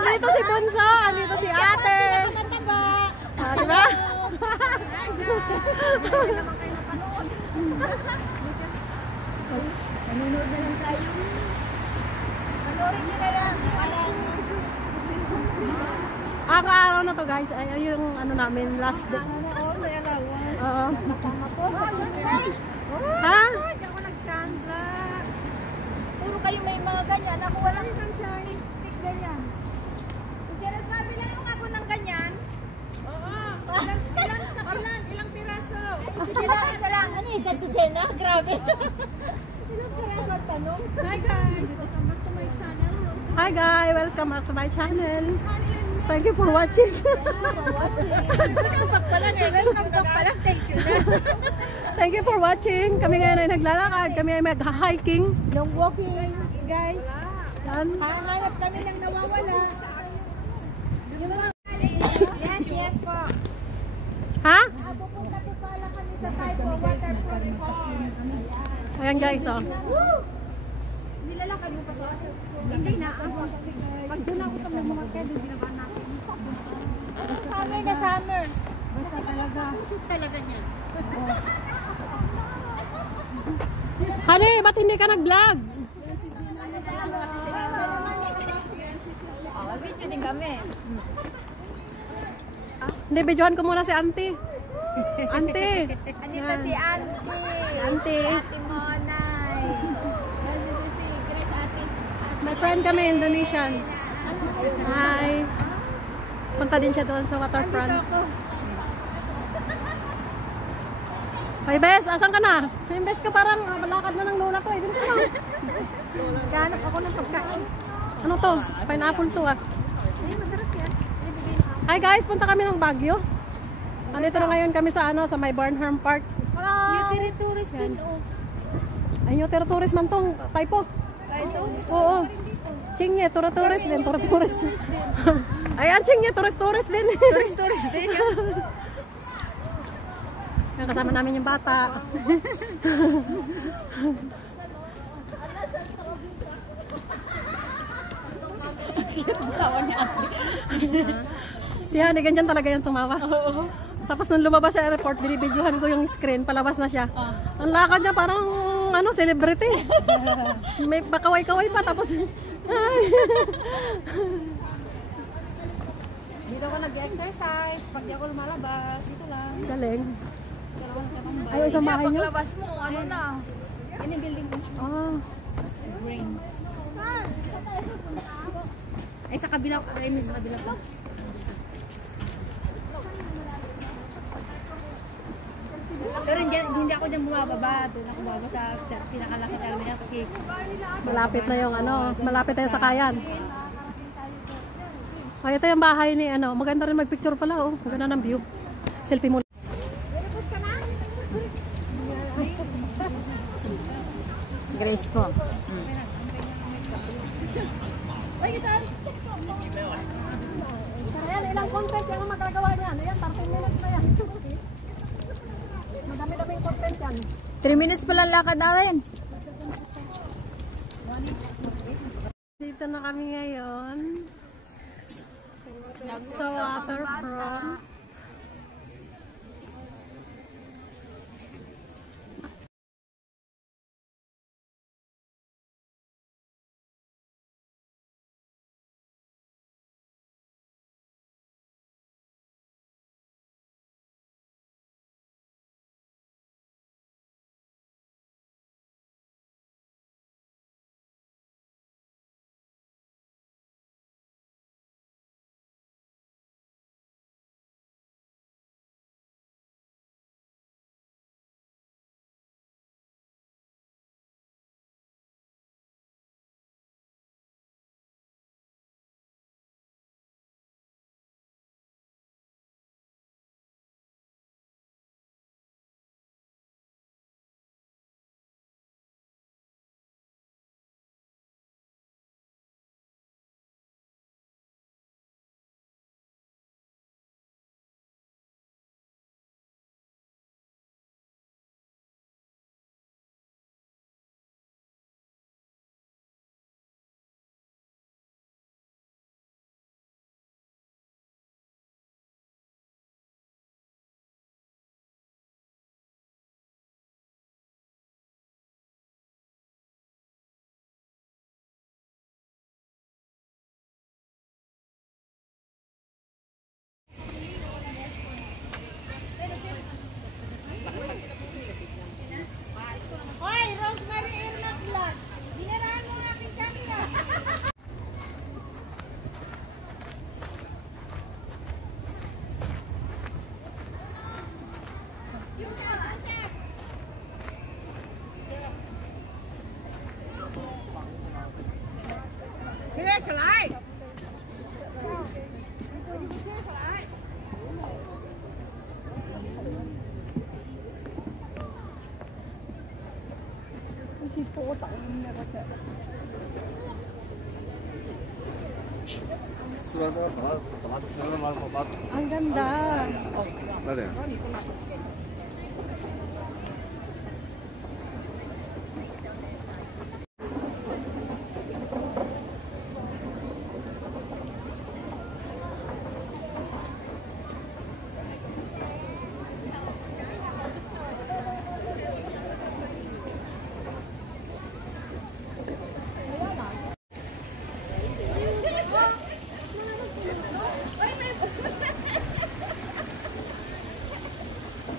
andito si Bunso, andito si ate. Ah, diba? Nanonood na lang tayo. Panoorin nyo na lang. Araw na to guys, ay yung ano namin last day. Oo. Ha? Ako nag-Sandra. Puro kayo may mga ganyan. Ako walang stick ganyan. Jeras, bilhan mo ako ng ganyan. Oo. Ilang piraso? Isa lang. Ano yung sa dosena? Grabe. Ilang piraso ang tanong? Hi guys! Welcome back to my channel. Hi guys, welcome back to my channel. Thank you for watching. Welcome back pala ngayon. Welcome back pala. Thank you. Thank you for watching. Kami ngayon ay naglalakad. Kami ay mag-hiking. Long walking, guys. Yan. Hahanap kami ng nawawala. Yes po. Ha? Pupunta po pala kami sa Taipo Waterfall Park. Ayan guys, oh. Nilalakad mo pa ba? Hindi na. Pag doon ako itong magmamakya, doon binaba natin. Summer na summer. Basta talaga. Pusot talaga niyan. Honey, ba't hindi ka nag-vlog? Video din kami. Hindi, videohan ko muna si auntie. Auntie. Andito si Auntie. Si auntie. Ate Monay. Si Grace, ate. May friend kami, Indonesian. Hi. Punta din siya doon sa waterfront. Hey Bes, asan ka na? Hey Bes ka parang malakad na ng lola ko. Dito ka. Ganap ako ng pagkain. Ano to? Pineapple to ah. Ay, masarap yan. Hi guys, punta kami ng Baguio. Andito na ngayon kami sa ano, sa may Barnham Park. Yung tourist yan. Ay, yung tourist man tong Taipo. Ito? Oo. Chingye, tourist din, tourist. Ayan, Chingye, tourist din. Tourist din. Kasama namin yung bata. Siya, ganyan talaga yung tumawa. Tapos nung lumabas sa airport, binibidyohan ko yung screen, palabas na siya. Ang lakad niya parang ano, celebrity. May pakaway-kaway pa, tapos ay. Dito ako nag-exercise. Pag di ako lumalabas, dito lang. Galing. Ay, Ay, isang bahay niyo? paglabas mo, ano na? Ini building ko. Ah. Brain. Ay, sa kabila. Ay, may sa kabila pa. Pero hindi ako dyan bumababa. Doon ako bumababa sa pinakalaki terminal kasi Malapit na yung ano, malapit na yung sakayan. Ay, ito yung bahay ni ano, maganda rin magpicture pala oh. Maganda ng view. Selfie muna. Grace po. Ayan, ilang content yung magagawa niyan. Ayan, 30 minutes na yan. Madami-daming content yan. 3 minutes pa lang lakad natin. Dito na kami ngayon. Sa waterfront. Ang ganda.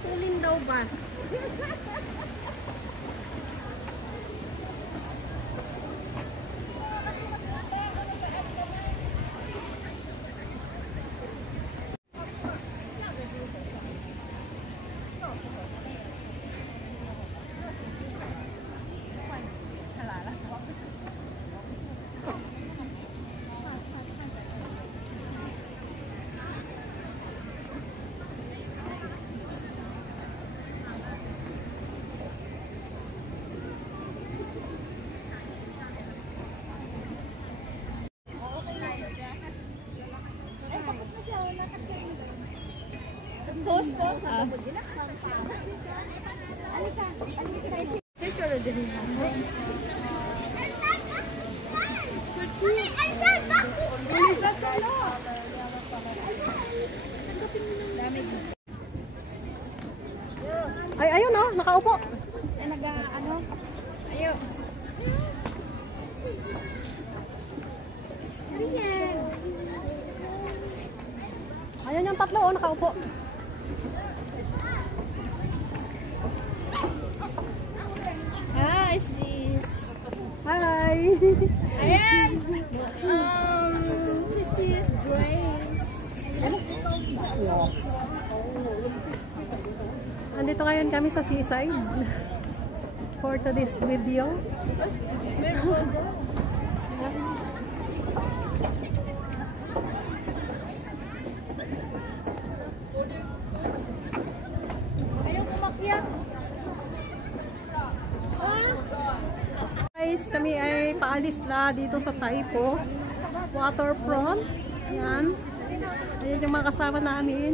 Tulim daw ba? Post ko. Picture din mo. Ay, ayun oh, nakaupo. Ay, ano? Ayo. Ayun yung tatlo oh, nakaupo. Hi, sis. Hi! Ayan. This is Grace. Andito ngayon kami sa seaside for today's video. Ayaw kumakyat. Guys, kami ay paalis na dito sa Taipo Waterfront. Ayan. Ayan yung mga kasama namin.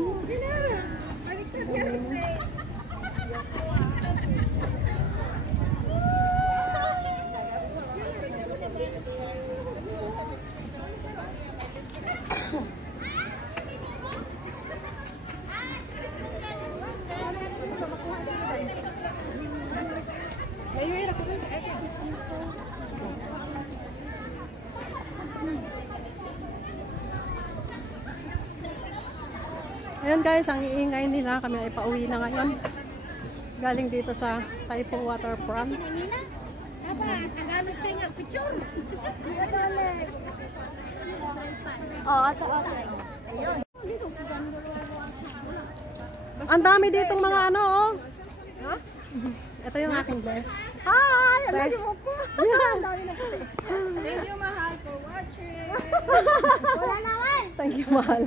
Ayan guys, ang iingay nila. Kami ay pauwi na ngayon. Galing dito sa Taipo Waterfront. Nagamis kayo nga picture. Oh, ato. Ang dami ditong mga ano, oh. Huh? Ito yung aking bless. Hi! Bless. Thank you, mahal, for watching. Wala naman. Thank you, mahal.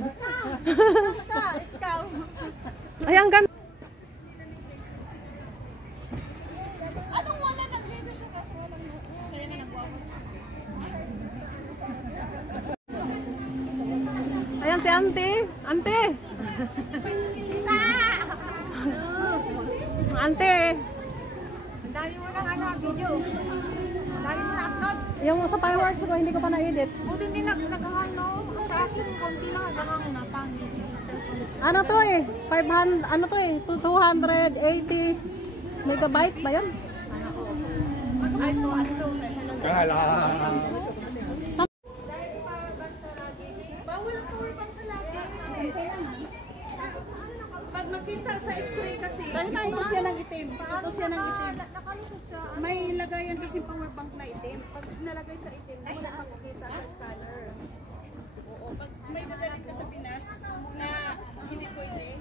Ikaw. Ay, ang ganda. Anong wala nag-video siya kasi walang kaya na nagwawa. Ayan si Ante. Ante! Ante! Ang dami mo na video. Ang dami mo na upload. Yung sa fireworks ko, hindi ko pa na-edit. Buti din nagkakano. Sa akin, konti lang hanggang na pangit yung cellphone. Ano to eh? 500, ano to eh? 280 megabyte ba yun? Ay, to, ano to? Bawal ang tour pang sa lagi. Pag makita sa x-ray kasi, ito siya ng itim. Ito siya ng itim. May lagayan kasi power bank na itim. Pag nalagay sa itim, hindi mo na makikita sa scanner. Oo. Pag may dadalhin ka sa Pinas na hindi pwede.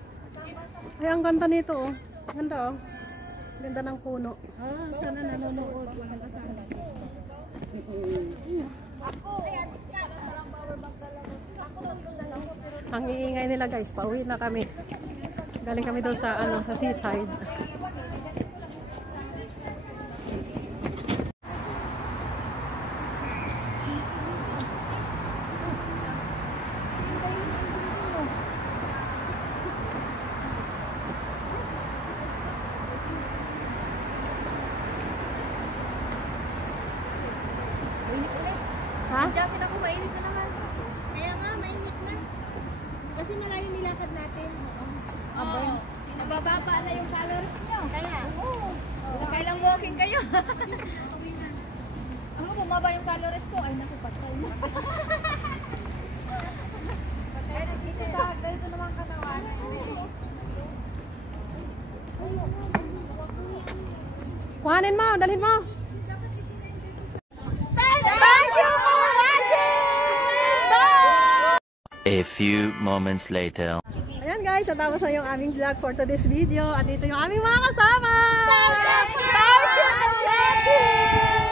Ay, ang ganda nito oh. Ganda oh. Ganda ng puno. Sana nanonood. Walang kasama. Ako. Ang iingay nila guys, pauwi na kami. Galing kami doon sa sa seaside. Ha? Dami na ko, mainit na naman. Kaya nga, mainit na. Kasi malayo nilakad natin. Oo. Nabababa na yung calories nyo. Kaya? Oo. Kailang walking kayo. Ako, bumaba yung calories ko. Ay, naku, patay na. Kaya dito sa ganito naman katawan. Kuhanin mo, dalhin mo. Thank you for watching! Bye! A few moments later. Ayan guys, natapos na yung aming vlog for today's video. At ito yung aming mga kasama! Thank you for watching!